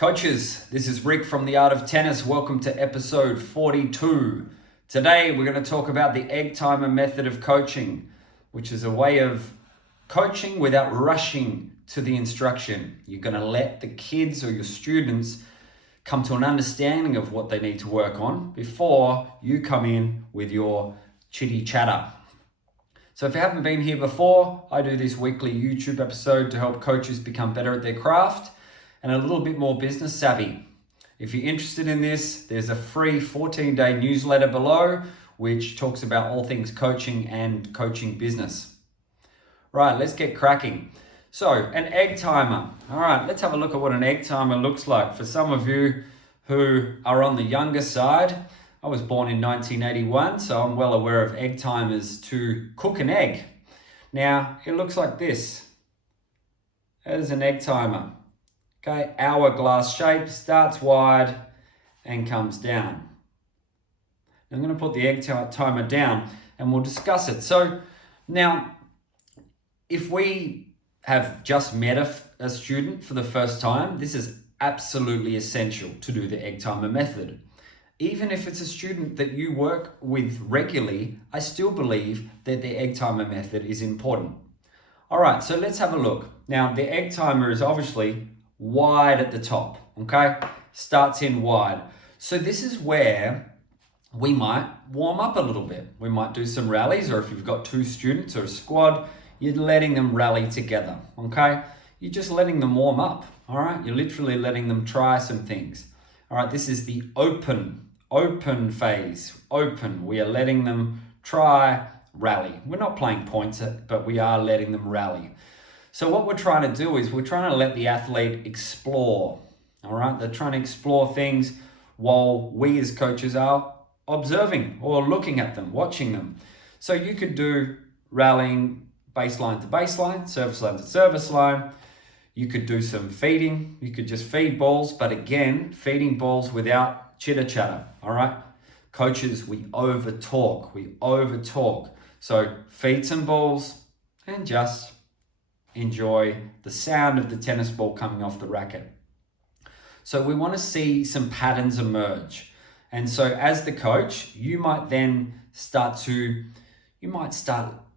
Coaches, this is Rick from The Art of Tennis. Welcome to episode 42. Today we're going to talk about the egg timer method of coaching, which is a way of coaching without rushing to the instruction. You're going to let the kids or your students come to an understanding of what they need to work on before you come in with your chitty chatter. So if you haven't been here before, I do this weekly YouTube episode to help coaches become better at their craft and a little bit more business savvy. If you're interested in this, there's a free 14-day newsletter below, which talks about all things coaching and coaching business. Right, let's get cracking. So, an egg timer. All right, let's have a look at what an egg timer looks like. For some of you who are on the younger side, I was born in 1981, so I'm well aware of egg timers to cook an egg. Now, it looks like this. That is an egg timer. Okay, hourglass shape, starts wide and comes down. I'm going to put the egg timer down and we'll discuss it. So now, if we have just met a student for the first time, this is absolutely essential to do the egg timer method. Even if it's a student that you work with regularly, I still believe that the egg timer method is important. All right, so let's have a look. Now, the egg timer is obviously wide at the top, okay? Starts in wide. So this is where we might warm up a little bit. We might do some rallies, or if you've got two students or a squad, you're letting them rally together, okay? You're just letting them warm up, all right? You're literally letting them try some things. All right, this is the open phase, open. We are letting them try rally. We're not playing points, but we are letting them rally. So what we're trying to do is we're trying to let the athlete explore, all right? They're trying to explore things while we as coaches are observing or looking at them, watching them. So you could do rallying baseline to baseline, service line to service line. You could do some feeding. You could just feed balls, but again, feeding balls without chitter chatter, all right? Coaches, we over talk. So feed some balls and just enjoy the sound of the tennis ball coming off the racket. So we want to see some patterns emerge. And so as the coach, you might then start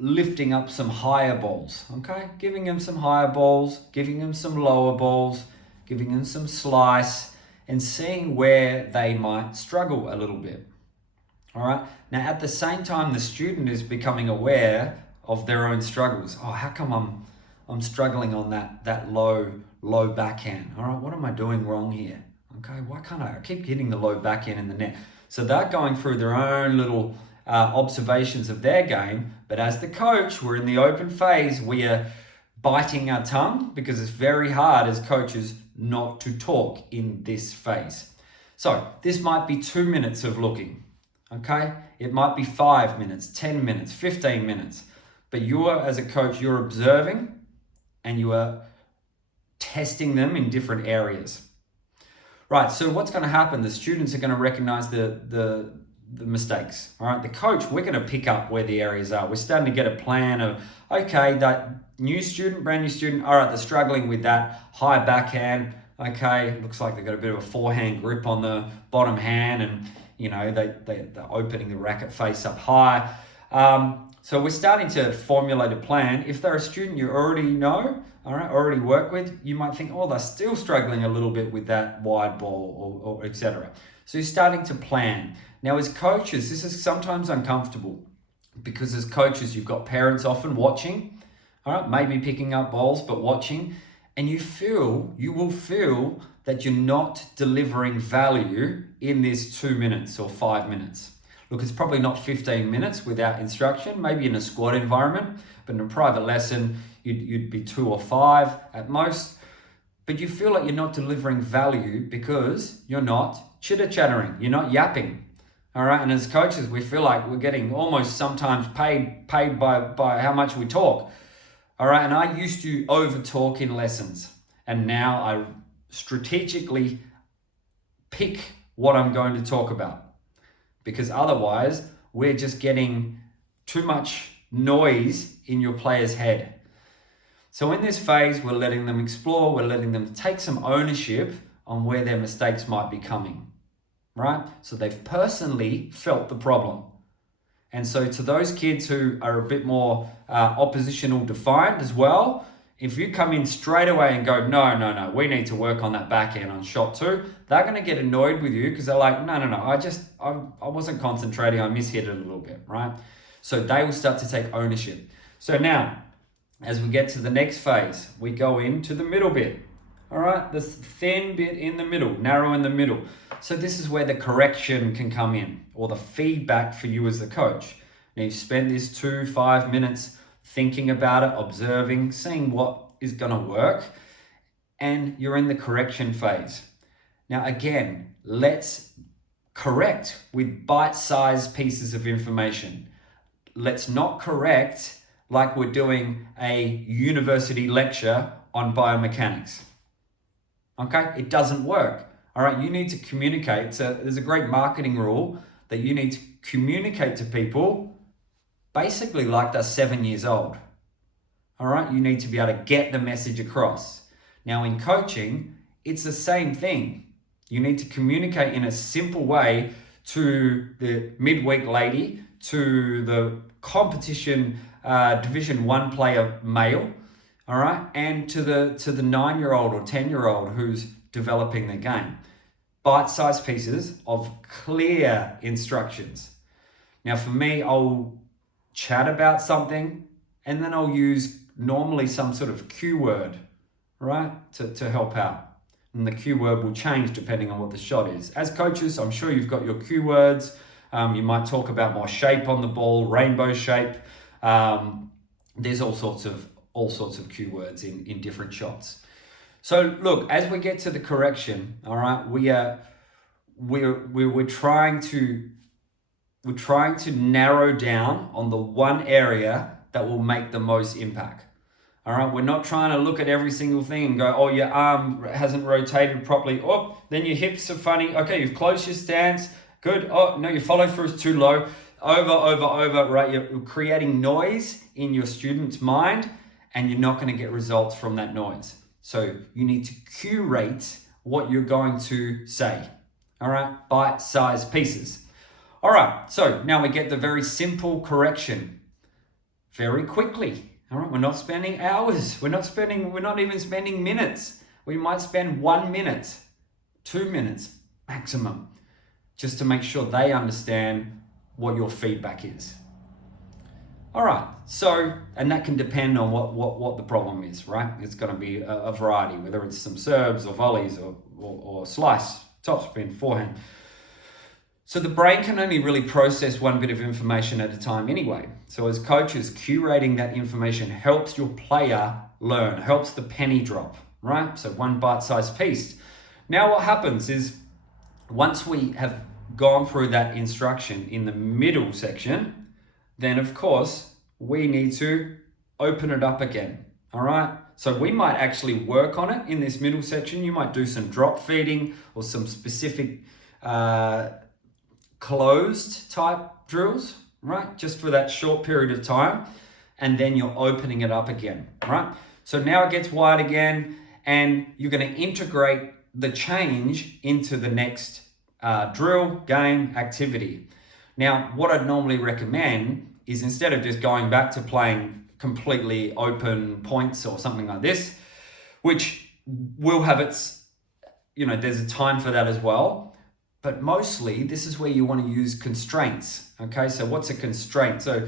lifting up some higher balls, okay? Giving them some higher balls, giving them some lower balls, giving them some slice, and seeing where they might struggle a little bit, all right? Now, at the same time, the student is becoming aware of their own struggles. Oh, how come I'm struggling on that low backhand? All right, what am I doing wrong here? Okay, why can't I keep hitting the low backhand in the net? So they're going through their own little observations of their game, but as the coach, we're in the open phase. We are biting our tongue because it's very hard as coaches not to talk in this phase. So this might be 2 minutes of looking, okay? It might be 5 minutes, 10 minutes, 15 minutes, but as a coach, you're observing and you are testing them in different areas. Right, so what's going to happen? The students are going to recognize the mistakes, all right? The coach, we're going to pick up where the areas are. We're starting to get a plan of, okay, that brand new student, all right, they're struggling with that high backhand, okay, looks like they've got a bit of a forehand grip on the bottom hand and, they're opening the racket face up high. So we're starting to formulate a plan. If they're a student you already know, all right, already work with, you might think, oh, they're still struggling a little bit with that wide ball or etc. So you're starting to plan. Now, as coaches, this is sometimes uncomfortable because as coaches, you've got parents often watching, all right, maybe picking up balls, but watching, and you will feel that you're not delivering value in this 2 minutes or 5 minutes. Look, it's probably not 15 minutes without instruction, maybe in a squad environment, but in a private lesson, you'd be 2 or 5 at most. But you feel like you're not delivering value because you're not chitter-chattering, you're not yapping, all right? And as coaches, we feel like we're getting almost sometimes paid by how much we talk, all right? And I used to over-talk in lessons, and now I strategically pick what I'm going to talk about, because otherwise we're just getting too much noise in your player's head. So in this phase, we're letting them explore, we're letting them take some ownership on where their mistakes might be coming, right? So they've personally felt the problem. And so to those kids who are a bit more oppositional defined as well, if you come in straight away and go, no, we need to work on that backhand on shot 2, they're going to get annoyed with you because they're like, no, I wasn't concentrating, I mishit it a little bit, right? So they will start to take ownership. So now, as we get to the next phase, we go into the middle bit, all right? This thin bit in the middle, narrow in the middle. So this is where the correction can come in, or the feedback for you as the coach. Now you've spent this 2-5 minutes thinking about it, observing, seeing what is going to work, and you're in the correction phase. Now again, let's correct with bite-sized pieces of information. Let's not correct like we're doing a university lecture on biomechanics. Okay, it doesn't work. All right, you need to communicate. So there's a great marketing rule that you need to communicate to people basically like they're 7 years old. All right, you need to be able to get the message across. Now in coaching, it's the same thing. You need to communicate in a simple way to the midweek lady, to the competition Division 1 player male, all right, and to the 9-year-old or 10-year-old who's developing their game. Bite-sized pieces of clear instructions. Now for me, I'll chat about something and then I'll use normally some sort of cue word, right, to help out. And the cue word will change depending on what the shot is. As coaches, I'm sure you've got your cue words. You might talk about more shape on the ball, rainbow shape. There's all sorts of cue words in different shots. So look, as we get to the correction, all right, we're trying to narrow down on the one area that will make the most impact. All right, we're not trying to look at every single thing and go, oh, your arm hasn't rotated properly. Oh, then your hips are funny. Okay, you've closed your stance. Good. Oh, no, your follow through is too low. Over, right? You're creating noise in your student's mind and you're not going to get results from that noise. So you need to curate what you're going to say. All right, bite-sized pieces. All right, so now we get the very simple correction very quickly. All right, we're not spending hours. We're not even spending minutes. We might spend 1 minute, 2 minutes maximum, just to make sure they understand what your feedback is. All right, so, and that can depend on what the problem is, right? It's going to be a variety, whether it's some serves or volleys or slice, topspin, forehand. So the brain can only really process one bit of information at a time anyway. So as coaches, curating that information helps your player learn, helps the penny drop, right? So one bite-sized piece. Now what happens is once we have gone through that instruction in the middle section, then of course we need to open it up again, all right? So we might actually work on it in this middle section. You might do some drop feeding or some specific closed type drills, right? Just for that short period of time. And then you're opening it up again, right? So now it gets wide again and you're going to integrate the change into the next drill, game, activity. Now, what I'd normally recommend is instead of just going back to playing completely open points or something like this, which will have its, there's a time for that as well. But mostly, this is where you want to use constraints, okay? So what's a constraint? So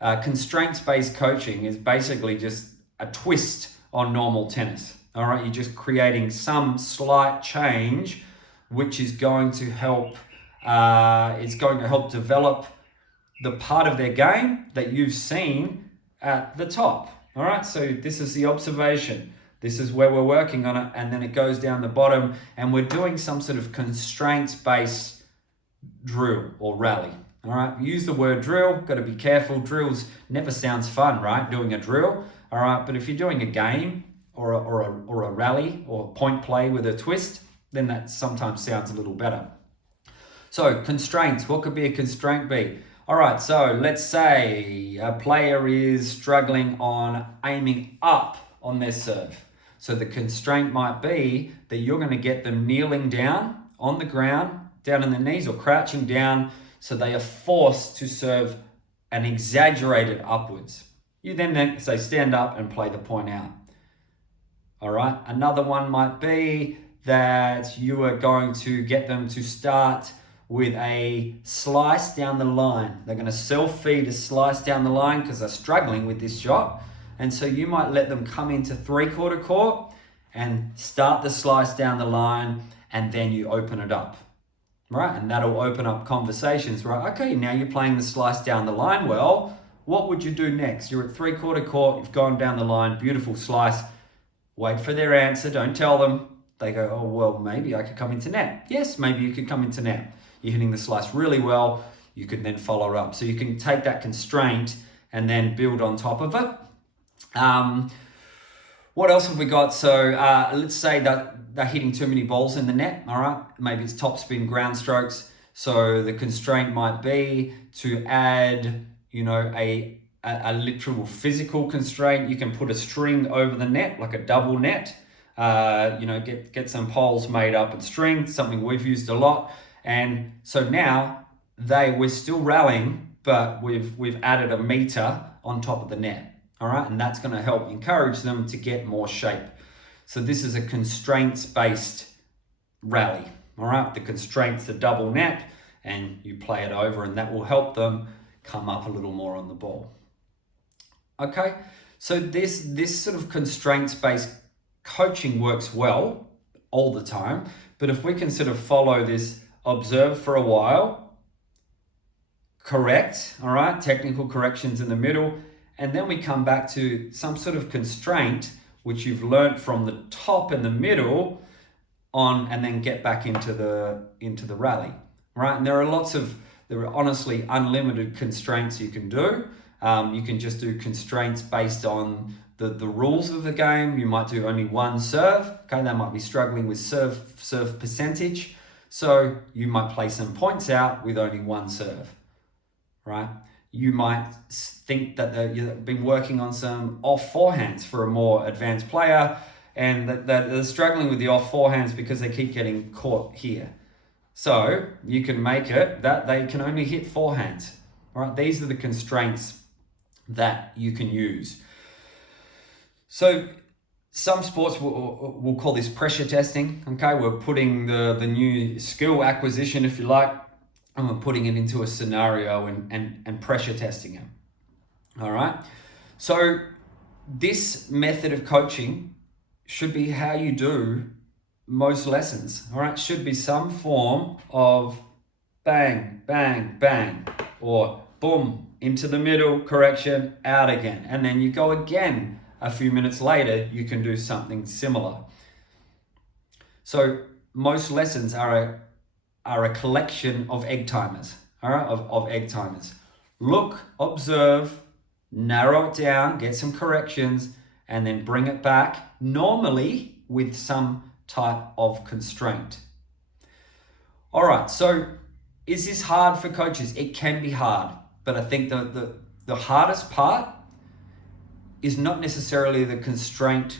constraints-based coaching is basically just a twist on normal tennis, all right? You're just creating some slight change, which is going to help, develop the part of their game that you've seen at the top, all right? So this is the observation. This is where we're working on it, and then it goes down the bottom, and we're doing some sort of constraints-based drill or rally. All right, use the word drill. Got to be careful. Drills never sounds fun, right? Doing a drill. All right, but if you're doing a game or a rally or point play with a twist, then that sometimes sounds a little better. So constraints. What could be a constraint be? All right, so let's say a player is struggling on aiming up on their serve. So the constraint might be that you're going to get them kneeling down on the ground, down on their knees, or crouching down, so they are forced to serve an exaggerated upwards. You then say stand up and play the point out. All right. Another one might be that you are going to get them to start with a slice down the line. They're going to self-feed a slice down the line because they're struggling with this shot. And so you might let them come into 3/4 court and start the slice down the line, and then you open it up, right? And that'll open up conversations, right? Okay, now you're playing the slice down the line well. What would you do next? You're at 3/4 court, you've gone down the line, beautiful slice. Wait for their answer, don't tell them. They go, oh, well, maybe I could come into net. Yes, maybe you could come into net. You're hitting the slice really well. You can then follow it up. So you can take that constraint and then build on top of it. What else have we got? So let's say that they're hitting too many balls in the net, all right? Maybe it's topspin ground strokes. So the constraint might be to add, a literal physical constraint. You can put a string over the net, like a double net. Get some poles made up and string, something we've used a lot. And so now we're still rallying, but we've added a meter on top of the net. All right, and that's going to help encourage them to get more shape. So this is a constraints-based rally. All right, the constraint's the double net, and you play it over, and that will help them come up a little more on the ball. Okay, so this sort of constraints-based coaching works well all the time, but if we can sort of follow this, observe for a while, correct, all right, technical corrections in the middle, and then we come back to some sort of constraint which you've learnt from the top and the middle on, and then get back into the rally, right? And there are honestly unlimited constraints you can do. You can just do constraints based on the rules of the game. You might do only one serve. Okay, they might be struggling with serve percentage, so you might play some points out with only one serve, right? You might think that you've been working on some off forehands for a more advanced player, and that they're struggling with the off forehands because they keep getting caught here. So you can make it that they can only hit forehands. All right, these are the constraints that you can use. So some sports will call this pressure testing. Okay, we're putting the new skill acquisition, if you like, and we're putting it into a scenario and pressure testing it. All right. So this method of coaching should be how you do most lessons. All right. Should be some form of bang, bang, bang, or boom, into the middle, correction, out again. And then you go again a few minutes later, you can do something similar. So most lessons are a collection of egg timers, all right, of egg timers. Look, observe, narrow it down, get some corrections, and then bring it back, normally with some type of constraint. All right, so is this hard for coaches? It can be hard, but I think the hardest part is not necessarily the constraint.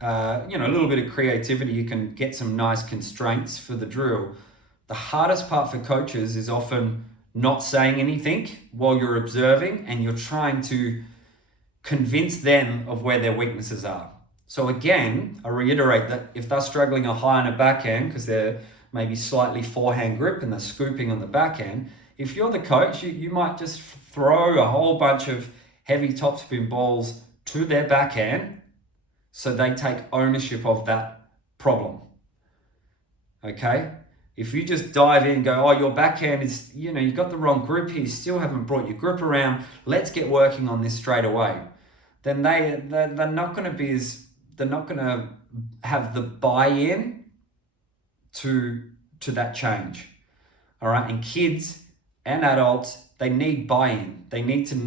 A little bit of creativity, you can get some nice constraints for the drill. The hardest part for coaches is often not saying anything while you're observing, and you're trying to convince them of where their weaknesses are. So again, I reiterate that if they're struggling a high on a backhand because they're maybe slightly forehand grip and they're scooping on the backhand, if you're the coach, you might just throw a whole bunch of heavy topspin balls to their backhand so they take ownership of that problem. Okay? If you just dive in and go, oh, your backhand is, you've got the wrong grip here, you still haven't brought your grip around, let's get working on this straight away. Then they're not going to have the buy-in to that change. All right, and kids and adults, they need buy-in. They need to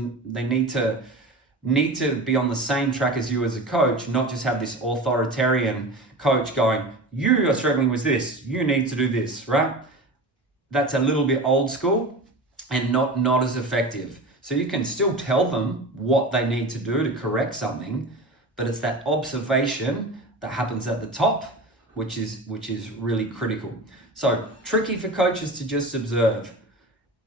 be on the same track as you as a coach, not just have this authoritarian coach going, you are struggling with this, you need to do this, right? That's a little bit old school and not as effective. So you can still tell them what they need to do to correct something, but it's that observation that happens at the top, which is really critical. So tricky for coaches to just observe.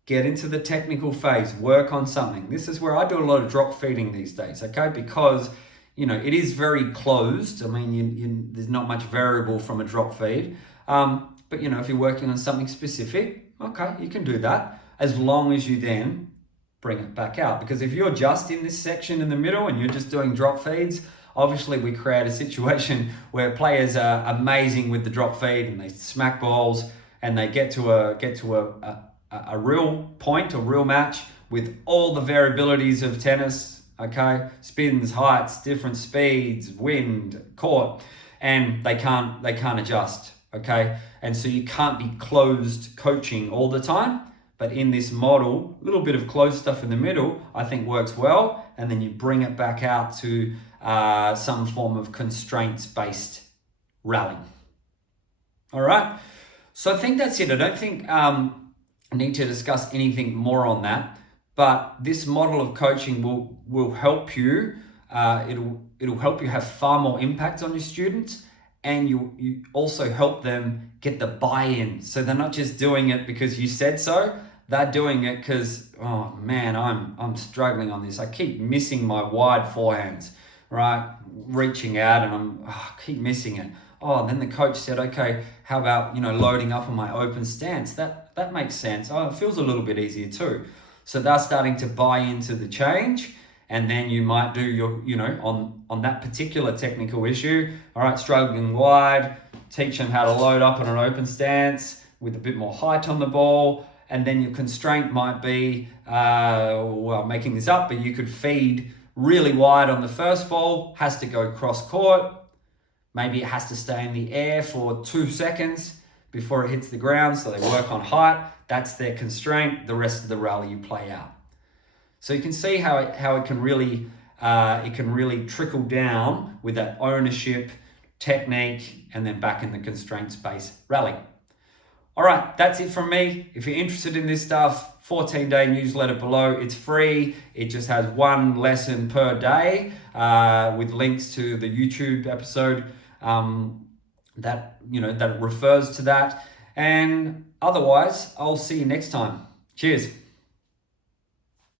Get into the technical phase, work on something. This is where I do a lot of drop feeding these days, okay? Because, it is very closed. I mean, there's not much variable from a drop feed. But, if you're working on something specific, okay, you can do that as long as you then bring it back out. Because if you're just in this section in the middle and you're just doing drop feeds, obviously we create a situation where players are amazing with the drop feed and they smack balls and they get to a real point, a real match with all the variabilities of tennis, okay? Spins, heights, different speeds, wind, court, and they can't adjust, okay? And so you can't be closed coaching all the time. But in this model, a little bit of closed stuff in the middle, I think works well. And then you bring it back out to some form of constraints-based rallying. All right. So I think that's it. I don't think I need to discuss anything more on that. But this model of coaching will help you. It'll help you have far more impact on your students. And you also help them get the buy-in. So they're not just doing it because you said so. They're doing it because, oh man, I'm struggling on this. I keep missing my wide forehands, right? Reaching out and I keep missing it. Oh, then the coach said, okay, how about, loading up on my open stance? That makes sense. Oh, it feels a little bit easier too. So they're starting to buy into the change. And then you might do your, on that particular technical issue, all right, struggling wide, teach them how to load up on an open stance with a bit more height on the ball. And then your constraint might be, making this up, but you could feed really wide on the first ball, has to go cross court. Maybe it has to stay in the air for 2 seconds before it hits the ground. So they work on height. That's their constraint. The rest of the rally you play out. So you can see how it can really trickle down with that ownership, technique, and then back in the constraint space rally. All right, that's it from me. If you're interested in this stuff, 14-day newsletter below. It's free. It just has one lesson per day with links to the YouTube episode that refers to that. And otherwise, I'll see you next time. Cheers.